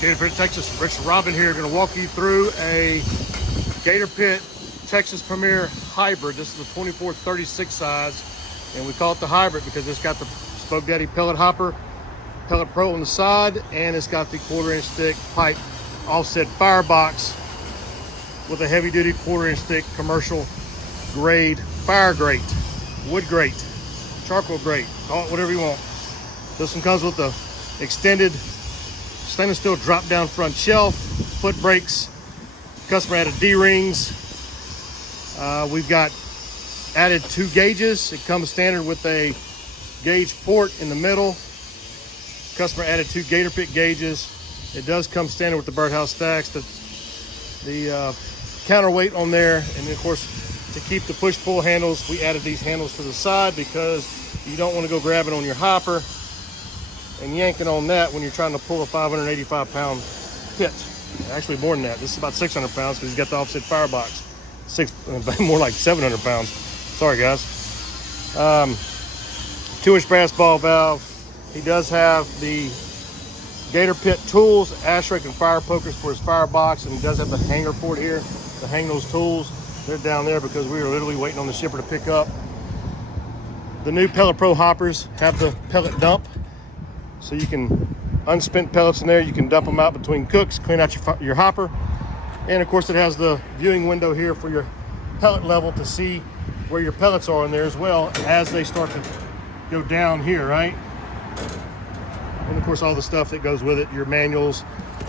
Gator Pit, Texas. Rich Robin here, going to walk you through a Gator Pit Texas Premier Hybrid. This is the 2436 size, and we call it the hybrid because it's got the Spoke Daddy Pellet Hopper, Pellet Pro on the side, and it's got the 1/4-inch thick pipe offset firebox with a heavy-duty 1/4-inch thick commercial grade fire grate, wood grate, charcoal grate, call it whatever you want. This one comes with the extended stainless steel drop down front shelf, foot brakes, customer added D-rings. We've got added 2 gauges. It comes standard with a gauge port in the middle. Customer added 2 Gator Pit gauges. It does come standard with the birdhouse stacks, the counterweight on there, and then of course to keep the push-pull handles, we added these handles to the side because you don't want to go grabbing on your hopper and yanking on that when you're trying to pull a 585-pound pit. Actually more than that. This is about 600 pounds because he's got the offset firebox. More like 700 pounds. Sorry guys. 2-inch brass ball valve. He does have the Gator Pit tools, ash rake and fire pokers for his firebox, and he does have the hanger for it here to hang those tools. They're down there because we were literally waiting on the shipper to pick up. The new Pellet Pro hoppers have the pellet dump, so you can unspent pellets in there. You can dump them out between cooks, clean out your hopper, and of course it has the viewing window here for your pellet level to see where your pellets are in there as well as they start to go down here, right? And of course all the stuff that goes with it, your manuals,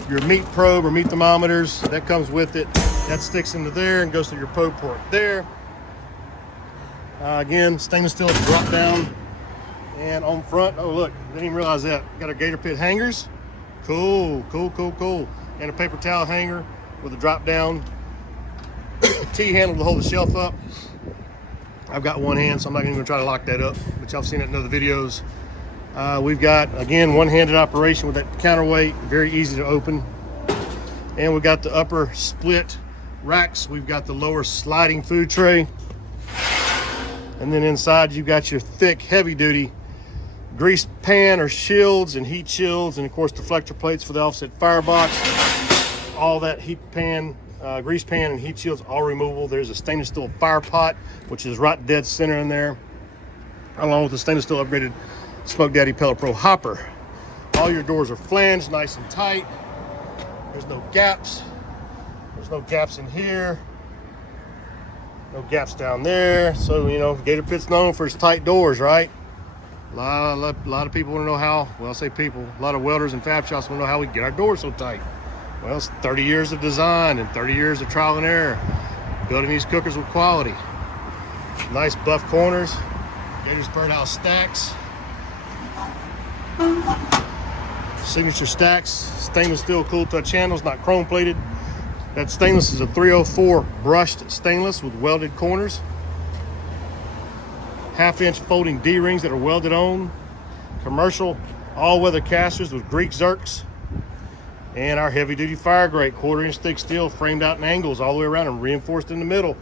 your meat probe or meat thermometers, that comes with it. That sticks into there and goes to your probe port there. Again, stainless steel drop down. And on front, oh look, didn't even realize that. Got our Gator Pit hangers. Cool. And a paper towel hanger with a drop down T-handle to hold the shelf up. I've got one hand, so I'm not even gonna try to lock that up, but y'all have seen it in other videos. We've got, again, one-handed operation with that counterweight, very easy to open. And we've got the upper split racks. We've got the lower sliding food tray. And then inside you've got your thick, heavy-duty grease pan or shields and heat shields, and of course deflector plates for the offset firebox. All that heat pan, grease pan and heat shields all removable. There's a stainless steel fire pot, which is right dead center in there, along with the stainless steel upgraded Spoke Daddy Pellet Pro hopper. All your doors are flanged, nice and tight. There's no gaps. There's no gaps in here. No gaps down there. So, you know, Gator Pit's known for its tight doors, right? A lot of people want to know how, well, I say people, a lot of welders and fab shops want to know how we get our doors so tight. Well, it's 30 years of design and 30 years of trial and error, building these cookers with quality. Nice buff corners, Gator's birdhouse stacks, signature stacks, stainless steel cool touch handles, not chrome plated. That stainless is a 304 brushed stainless with welded corners. 1/2-inch folding D-rings that are welded on. Commercial all-weather casters with Greek zerks. And our heavy-duty fire grate, 1/4-inch thick steel, framed out in angles all the way around and reinforced in the middle.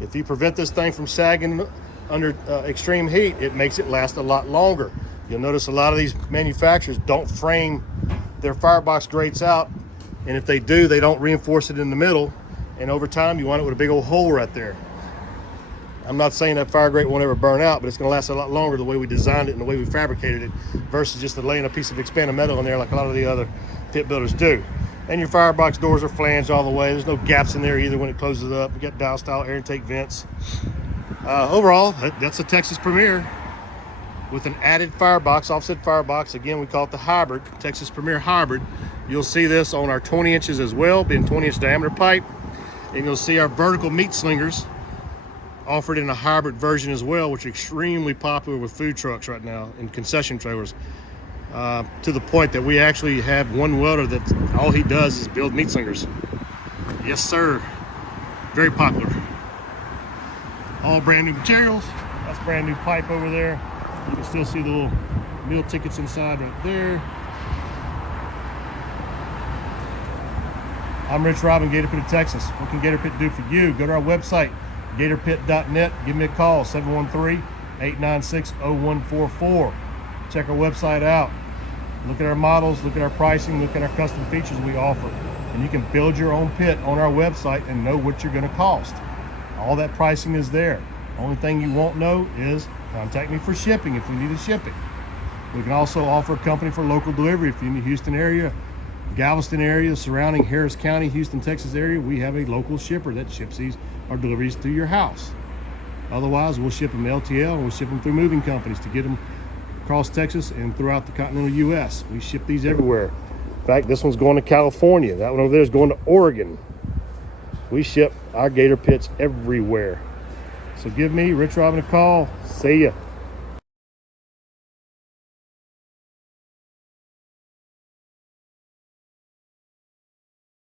If you prevent this thing from sagging under extreme heat, it makes it last a lot longer. You'll notice a lot of these manufacturers don't frame their firebox grates out, and if they do, they don't reinforce it in the middle, and over time you wind up with a big old hole right there. I'm not saying that fire grate won't ever burn out, but it's going to last a lot longer the way we designed it and the way we fabricated it versus just laying a piece of expanded metal in there like a lot of the other pit builders do. And your firebox doors are flanged all the way. There's no gaps in there either when it closes up. You got dial style air intake vents. Overall, that's a Texas Premier with an added firebox, offset firebox. Again, we call it the hybrid, Texas Premier hybrid. You'll see this on our 20 inches as well, being 20-inch diameter pipe. And you'll see our vertical meat slingers offered in a hybrid version as well, which are extremely popular with food trucks right now and concession trailers, to the point that we actually have one welder that all he does is build meat slingers. Yes, sir. Very popular. All brand new materials. That's brand new pipe over there. You can still see the little meal tickets inside right there. I'm Rich Robin, Gator Pit of Texas. What can Gator Pit do for you? Go to our website, gatorpit.net. Give me a call, 713-896-0144. Check our website out. Look at our models, look at our pricing, look at our custom features we offer. And you can build your own pit on our website and know what you're going to cost. All that pricing is there. Only thing you won't know is contact me for shipping if we need a shipping. We can also offer a company for local delivery. If you're in the Houston area, Galveston area, surrounding Harris County, Houston, Texas area, we have a local shipper that ships these our deliveries to your house. Otherwise, we'll ship them LTL, and we'll ship them through moving companies to get them across Texas and throughout the continental U.S. We ship these everywhere. In fact, this one's going to California. That one over there is going to Oregon. We ship our Gator Pits everywhere. So give me, Rich Robin, a call. See ya.